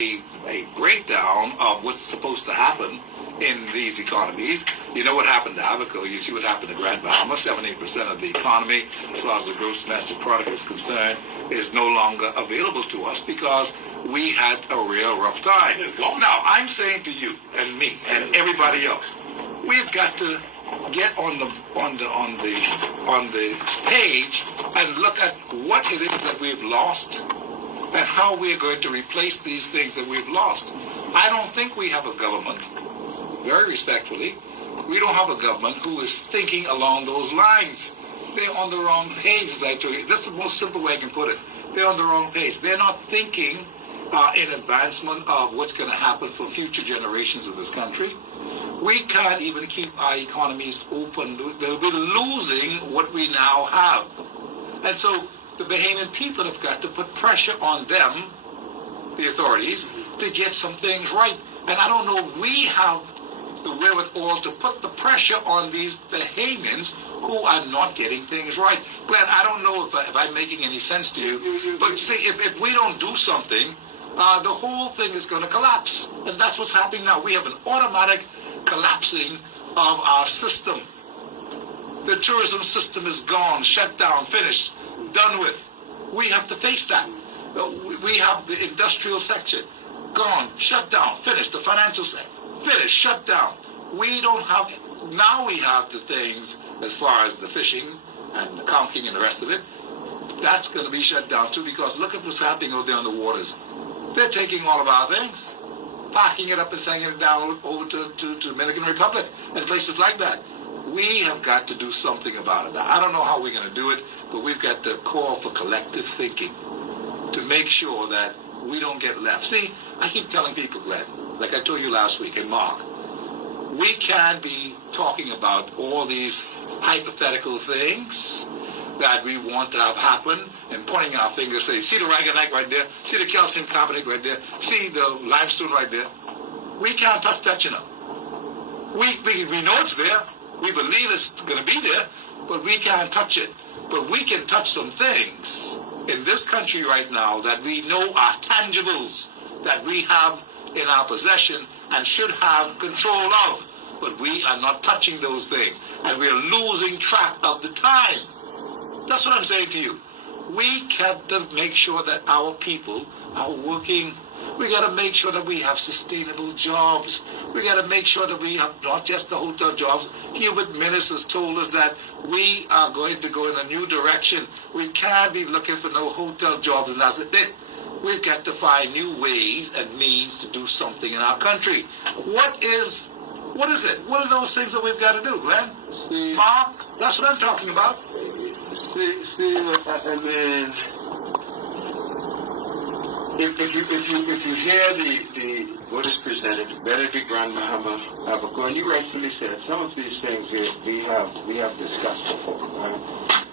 a breakdown of what's supposed to happen in these economies. You know what happened to Abaco. You see what happened to Grand Bahama. 78% of the economy, as far as the gross domestic product is concerned, is no longer available to us because we had a real rough time. Now, I'm saying to you and me and everybody else, we've got to get on the page and look at what it is that we've lost and how we're going to replace these things that we've lost. I don't think we have a government, very respectfully, we don't have a government who is thinking along those lines. They're on the wrong page, as I told you. This is the most simple way I can put it. They're on the wrong page. They're not thinking in advancement of what's going to happen for future generations of this country. We can't even keep our economies open. They'll be losing what we now have. And so the Bahamian people have got to put pressure on them, the authorities, to get some things right. And I don't know if we have the wherewithal to put the pressure on these Bahamians who are not getting things right. Glenn, I don't know if I'm making any sense to you, but see, if we don't do something, the whole thing is going to collapse. And that's what's happening now. We have an automatic collapsing of our system. The tourism system is gone, shut down, finished, done with. We have to face that. We have the industrial sector gone, shut down, finished. The financial sector finished, shut down. We don't have, now we have the things as far as the fishing and the conking and the rest of it. That's going to be shut down too, because look at what's happening out there on the waters. They're taking all of our things, packing it up and sending it down over to Dominican Republic and places like that. We have got to do something about it. Now, I don't know how we're going to do it, but we've got to call for collective thinking to make sure that we don't get left. See, I keep telling people, Glenn, like I told you last week, and Mark, we can be talking about all these hypothetical things that we want to have happen and pointing our fingers, say, see the aragonite right there, see the calcium carbonate right there, see the limestone right there. We can't touch that, you know. We know it's there. We believe it's going to be there, but we can't touch it. But we can touch some things in this country right now that we know are tangibles, that we have in our possession and should have control of. But we are not touching those things, and we are losing track of the time. That's what I'm saying to you. We got to make sure that our people are working. We got to make sure that we have sustainable jobs. We got to make sure that we have not just the hotel jobs. Hubert Minnis has told us that we are going to go in a new direction. We can't be looking for no hotel jobs, and that's it. We've got to find new ways and means to do something in our country. What is it? What are those things that we've got to do, Glenn? Steve, Mark, that's what I'm talking about. Steve, I mean, if you hear the what is presented, Benedict Grand Bahama, Abaco, and you rightfully said some of these things we have discussed before.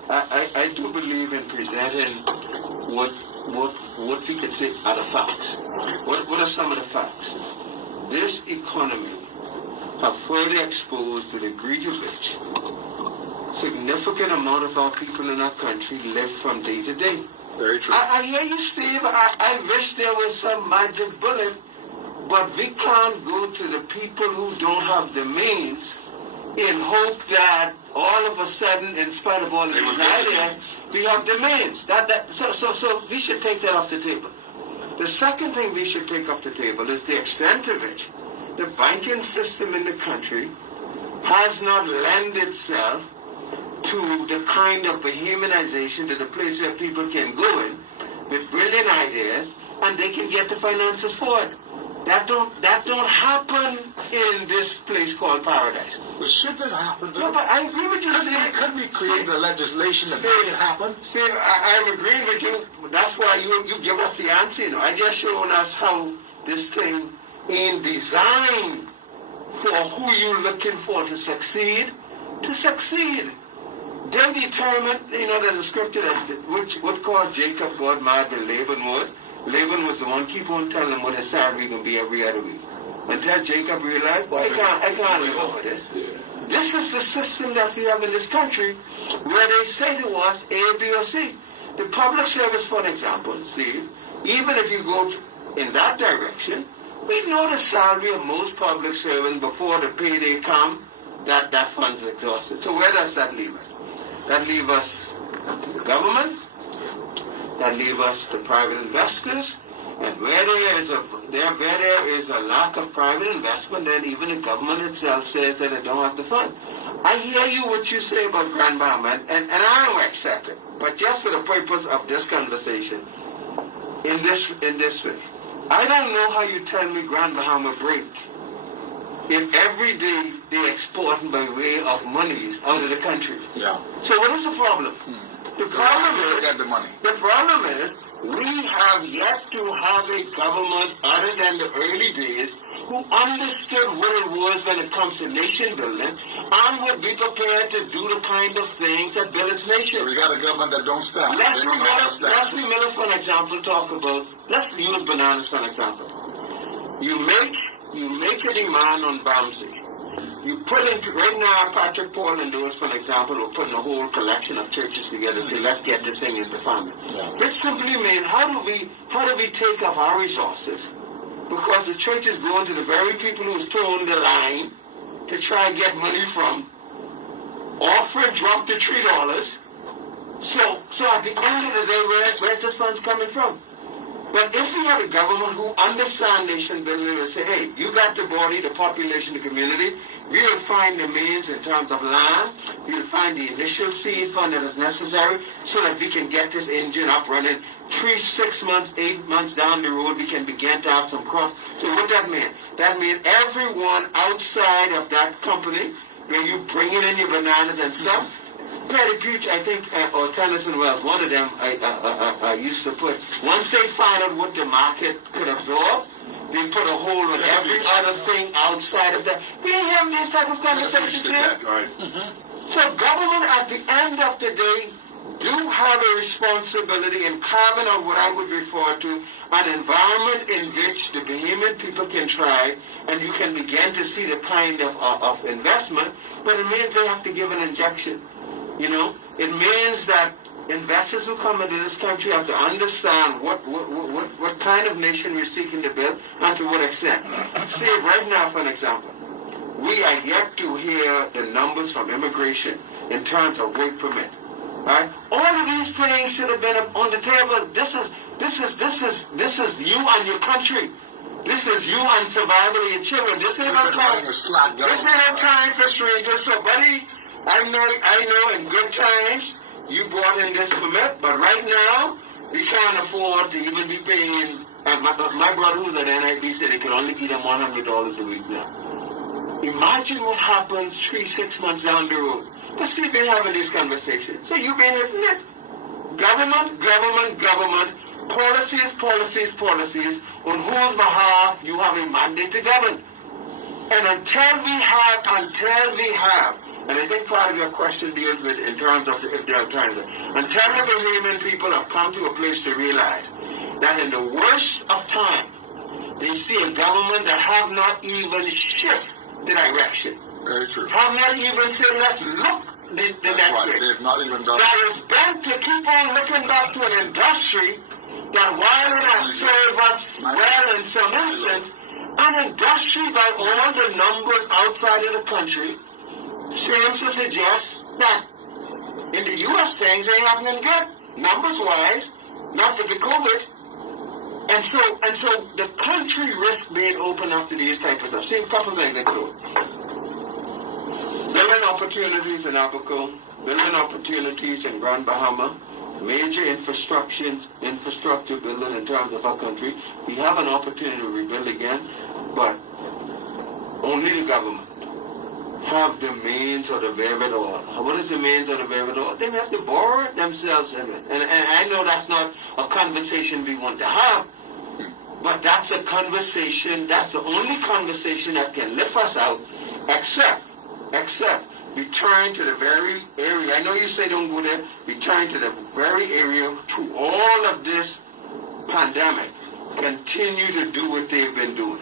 I do believe in presenting what we could say are the facts. What are some of the facts? This economy have further exposed the degree to which significant amount of our people in our country live from day to day. Very true. I hear you, Steve. I wish there was some magic bullet, but we can't go to the people who don't have the means in hope that all of a sudden, in spite of all of these ideas, we have the means. So we should take that off the table. The second thing we should take off the table is the extent to which the banking system in the country has not lent itself to the kind of Bahamianization, to the place where people can go in with brilliant ideas and they can get the finances for it. That don't happen in this place called paradise. But should that happen? No, but I agree with you, Steve. Could we create the legislation to make it happen? Steve, I'm agreeing with you. That's why you give us the answer. You know, I just showing us how this thing ain't designed for who you looking for to succeed. They determined, you know, there's a scripture that what caused Jacob got mad when Laban was. Laban was the one keep on telling him what his salary going to be every other week. Until Jacob realized, well, I can't live over this. Yeah. This is the system that we have in this country where they say to us A, B, or C. The public service, for example, Steve, even if you go in that direction. We know the salary of most public servants before the payday come, that fund's exhausted. So where does that leave us? That leaves us the government, that leaves us the private investors, and where there is a lack of private investment, then even the government itself says that it don't have the fund. I hear you what you say about Grand Bahama, and I don't accept it. But just for the purpose of this conversation, in this way, I don't know how you tell me Grand Bahama break if every day they exporting by way of monies out of the country. Yeah. So what is the problem? The problem is we have yet to have a government other than the early days who understood what it was when it comes to nation building and would be prepared to do the kind of things that build its nation. So we got a government that don't stand. Leslie Miller, for an example, let's use bananas for an example. You make a demand on Bamsey. You put in, right now, Patrick Paul and those, for an example, are putting a whole collection of churches together to say, let's get this thing into farming. Yeah. Which simply means, how do we take up our resources? Because the church is going to the very people who's towing the line to try and get money from, offering drop to $3. So at the end of the day, where's this funds coming from? But if we have a government who understands nation building and say, hey, you got the body, the population, the community, we will find the means in terms of land, we will find the initial seed fund that is necessary so that we can get this engine up running 3, 6 months, 8 months down the road, we can begin to have some crops. So what that mean? That means everyone outside of that company, where you bringing in your bananas and stuff, Patty Gooch, I think, or Tennyson Wells, one of them I used to put, once they find out what the market could absorb, they put a hold on every other thing outside of that. We ain't having these type of conversations here. Right. So government, at the end of the day, do have a responsibility in carving out what I would refer to an environment in which the Bahamian people can thrive, and you can begin to see the kind of investment, but it means they have to give an injection. You know, it means that investors who come into this country have to understand what kind of nation we're seeking to build and to what extent. See, right now, for an example, we are yet to hear the numbers from immigration in terms of work permit. Right? All of these things should have been on the table. This is you and your country. This is you and survival of your children. This ain't no time for strangers. So, buddy, I know in good times you brought in this permit, but right now we can't afford to even be paying. My brother who's at NIB said they can only give them $100 a week now. Imagine what happens 3-6 months down the road. Let's see if they're having these conversations. So you've been hitting it. Government. Policies. On whose behalf you have a mandate to govern. And until we have, and I think part of your question deals with in terms of if they're trying to, until the Bahamian people have come to a place to realize that in the worst of time, they see a government that have not even shifted the direction. Very true. Have not even said, let's look the next way. They've not even done that. Is bent to keep on looking back to an industry that while it has served us well in some instance, an industry by all the numbers outside of the country seems to suggest that in the U.S. things ain't happening good, numbers-wise, not for the COVID. And so the country risks being open up to these types of stuff. See, a couple of things include building opportunities in Abaco, building opportunities in Grand Bahama, major infrastructure building in terms of our country. We have an opportunity to rebuild again, but only the government have the means or the wherewithal. What is the means or the wherewithal? They have to borrow it themselves. And I know that's not a conversation we want to have, but that's a conversation, that's the only conversation that can lift us out, except return to the very area. I know you say don't go there. Return to the very area through all of this pandemic. Continue to do what they've been doing.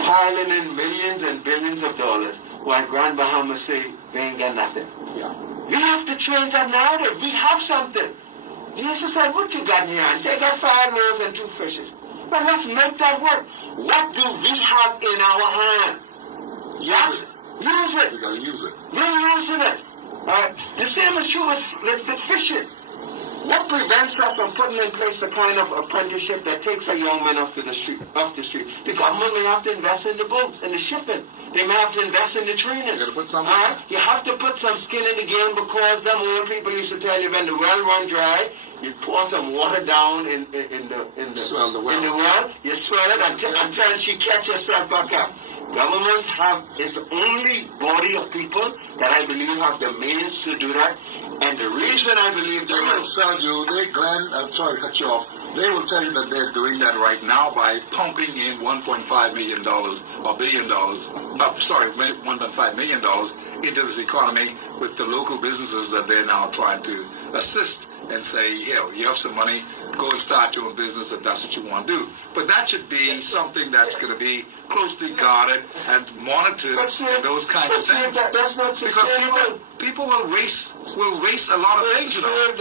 Piling in millions and billions of dollars while Grand Bahama say they ain't got nothing. Yeah. We have to change that narrative. We have something. Jesus said, what you got in here? He said, I got 5 loaves and 2 fishes. But let's make that work. What do we have in our hand? Yes, use it. You gotta use it. We're using it. The same is true with fishing. What prevents us from putting in place the kind of apprenticeship that takes a young man off the street? The government may have to invest in the boats, in the shipping. They may have to invest in the training. You gotta put some. You have to put some skin in the game, because them old people used to tell you when the well run dry, you pour some water down in the Swell the well. in the well, you swell it until she catch herself back up. Government is the only body of people that I believe have the means to do that. And the reason I believe They will tell you, Glenn, I'm sorry to cut you off. They will tell you that they're doing that right now by pumping in $1.5 million or billion dollars. $1.5 million into this economy with the local businesses that they're now trying to assist and say, yeah, you have some money, go and start your own business if that's what you want to do. But that should be something that's going to be closely guarded and monitored and those kinds of things. That's not Because people will race a lot of things. You know?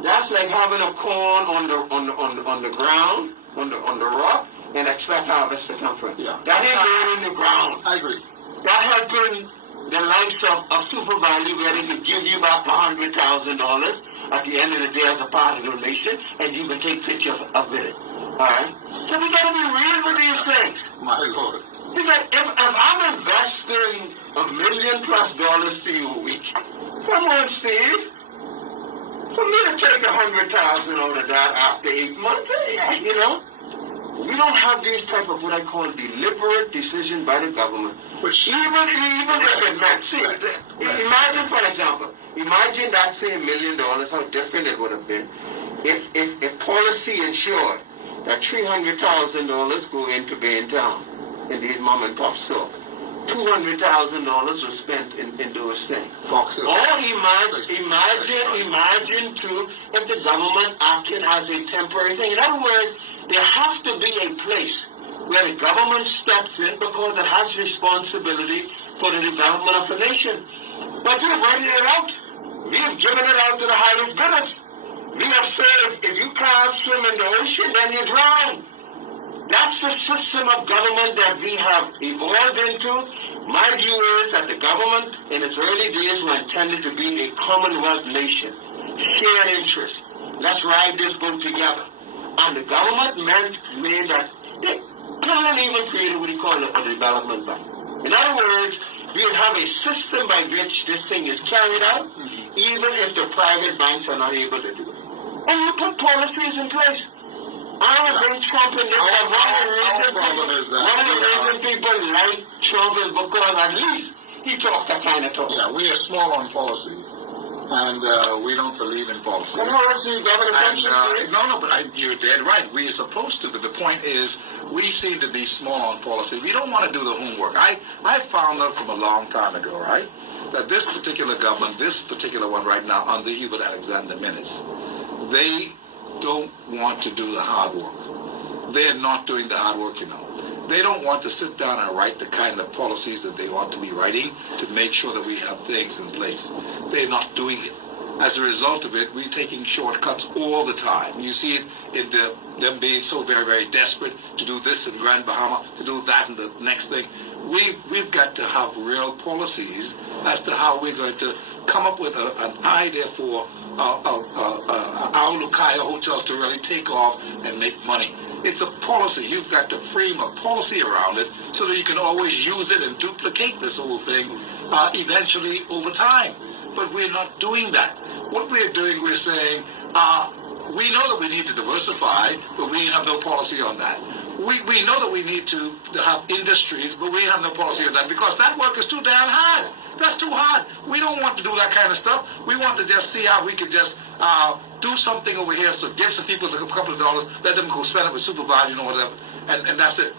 That's like having a corn on the ground, on the rock, and expect harvest to come from it. Yeah. That ain't going in the ground. I agree. That helping the likes of Super Value, where they can give you back $100,000 at the end of the day as a part of the donation, and you can take pictures of it. Alright? So we gotta be real with these things. My Lord. Because if I'm investing $1 million+ to you a week, come on, Steve. For me to take $100,000 out of that after 8 months, you know, we don't have these type of what I call deliberate decision by the government. Which even if it meant, see, imagine, for example, imagine that same $1 million, how different it would have been if policy ensured that $300,000 go into Baintown in these mom and pop stores. $200,000 was spent in those things. Fox Hill. Or imagine too, if the government acting as a temporary thing. In other words, there has to be a place where the government steps in because it has responsibility for the development of the nation. But we've rented it out. We've given it out to the highest bidders. We have said, if you can't swim in the ocean, then you drown. That's the system of government that we have evolved into. My view is that the government in its early days was intended to be a commonwealth nation. Shared interest. Let's ride this boat together. And the government meant that they couldn't even create what we call a development bank. In other words, we would have a system by which this thing is carried out, even if the private banks are not able to do it. And you put policies in place. I don't bring Trump in this. One of the reasons people like Trump is because at least he talks that kind of talk. Yeah, we are small on policy, and we don't believe in policy. No, but you're dead right. We are supposed to, but the point is, we seem to be small on policy. We don't want to do the homework. I found out from a long time ago, right, that this particular government, this particular one right now, under Hubert Alexander Minnis, they don't want to do the hard work. They're not doing the hard work, you know. They don't want to sit down and write the kind of policies that they ought to be writing to make sure that we have things in place. They're not doing it. As a result of it, we're taking shortcuts all the time. You see it in them being so very, very desperate to do this in Grand Bahama, to do that and the next thing. We've got to have real policies as to how we're going to come up with an idea for our Lukaya Hotel to really take off and make money. It's a policy. You've got to frame a policy around it so that you can always use it and duplicate this whole thing eventually over time. But we're not doing that. What we're doing, we're saying, we know that we need to diversify, but we have no policy on that. We know that we need to have industries, but we have no policy on that because that work is too damn hard. That's too hard. We don't want to do that kind of stuff. We want to just see how we can just do something over here, so give some people a couple of dollars, let them go spend it with Super Value or whatever, and that's it.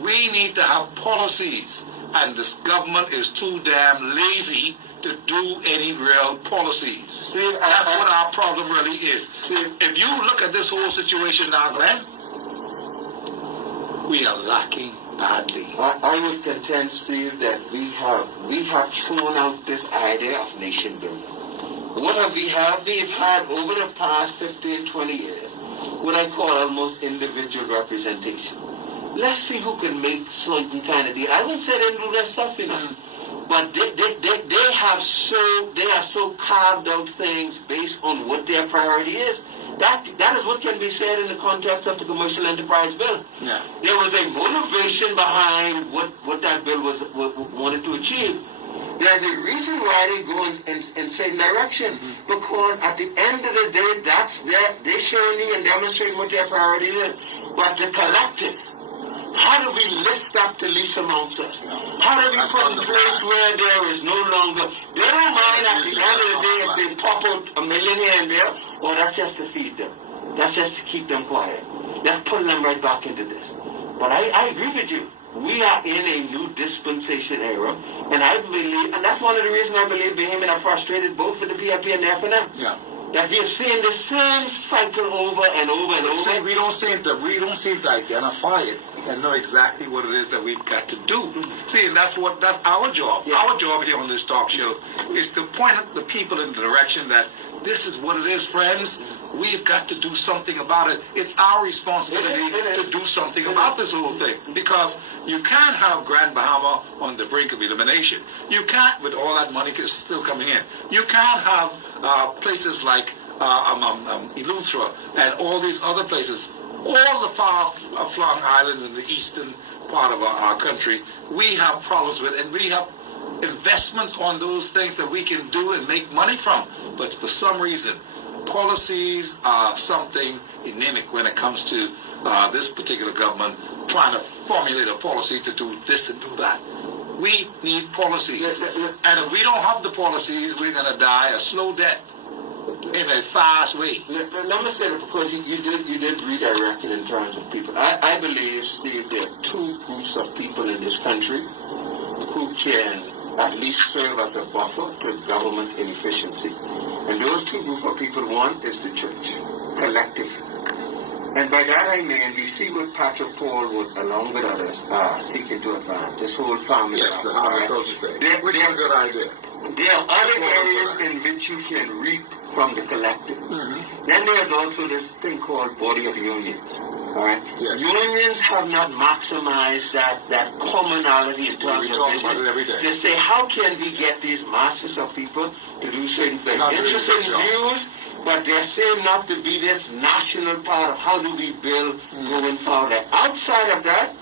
We need to have policies, and this government is too damn lazy to do any real policies. That's what our problem really is. If you look at this whole situation now, Glenn, we are lacking badly. I would contend, Steve, that we have thrown out this idea of nation building. What have we had? We've had over the past 15, 20 years, what I call almost individual representation. Let's see who can make certain kind of deal. I wouldn't say they do that stuff, you know. But they have so carved out things based on what their priority is. That is what can be said in the context of the Commercial Enterprise Bill. Yeah. There was a motivation behind what that bill was wanted to achieve. There's a reason why they go in same direction, because at the end of the day, they're showing and demonstrating what their priority is. But the collective, how do we lift up the least amongst us? How do we put in place where there is no longer, they don't mind at the end of the day if they pop out $1 million here and there, or that's just to feed them. That's just to keep them quiet. Let's put them right back into this. But I agree with you. We are in a new dispensation era, and I believe, and that's one of the reasons I believe Bahamian are frustrated both for the PIP and the FNM. Yeah. That we have seen the same cycle over and over and over. See, we don't seem to identify it and know exactly what it is that we've got to do. See, and that's our job. Yeah. Our job here on this talk show is to point the people in the direction that this is what it is, friends. We've got to do something about it. It's our responsibility to do something about this whole thing, because you can't have Grand Bahama on the brink of elimination. You can't, with all that money still coming in. You can't have places like Eleuthera and all these other places, all the far-flung islands in the eastern part of our country, we have problems with, and we have investments on those things that we can do and make money from. But for some reason, policies are something anemic when it comes to this particular government trying to formulate a policy to do this and do that. We need policies. And if we don't have the policies, we're going to die a slow death in a fast way. Let me say that, because you did redirect it in terms of people. I believe, Steve, there are two groups of people in this country who can at least serve as a buffer to government inefficiency. And those two groups of people, one is the church, collectively. And by that I mean, we see what Patrick Paul would, along with others, seeking to advance, this whole family. Yes, the agriculture thing, which is a good idea. There are other areas in which you can reap from the collective. Then there's also this thing called body of unions. All right? Yes. Unions have not maximized that commonality in terms of talk about it every day. They say, how can we get these masses of people to do certain things? Interesting views, but they seem not to be this national part of how do we build going forward. Outside of that,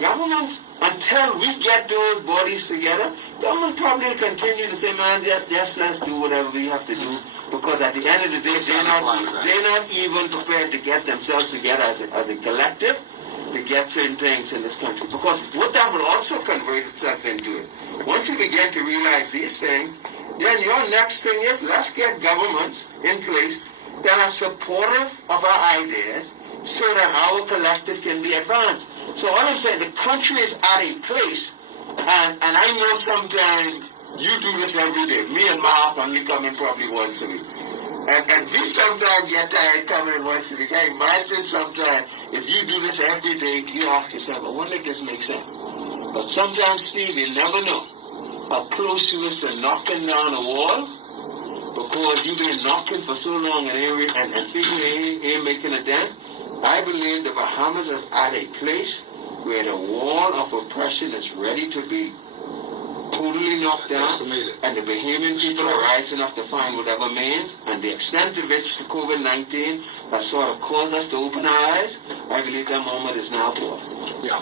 governments, until we get those bodies together, government probably will continue to say, man, just let's do whatever we have to do. Because at the end of the day, they're not even prepared to get themselves together as a collective to get certain things in this country. Because what that will also convert itself into it. Once you begin to realize these things, then your next thing is, let's get governments in place that are supportive of our ideas so that our collective can be advanced. So all I'm saying, the country is at a place, and I know sometimes you do this every day. Me and Mark only come in probably once a week. And we sometimes get tired coming in once a week. I imagine sometimes if you do this every day, you ask yourself, I wonder if this makes sense. But sometimes, Steve, you never know how close you is to knocking down a wall, because you've been knocking for so long and figuring ain't making a dent. I believe the Bahamas is at a place where the wall of oppression is ready to be totally knocked down, and the Bahamian people are rising up to find whatever means, and the extent to which the COVID-19 has sort of caused us to open our eyes, I believe that moment is now for us. Yeah.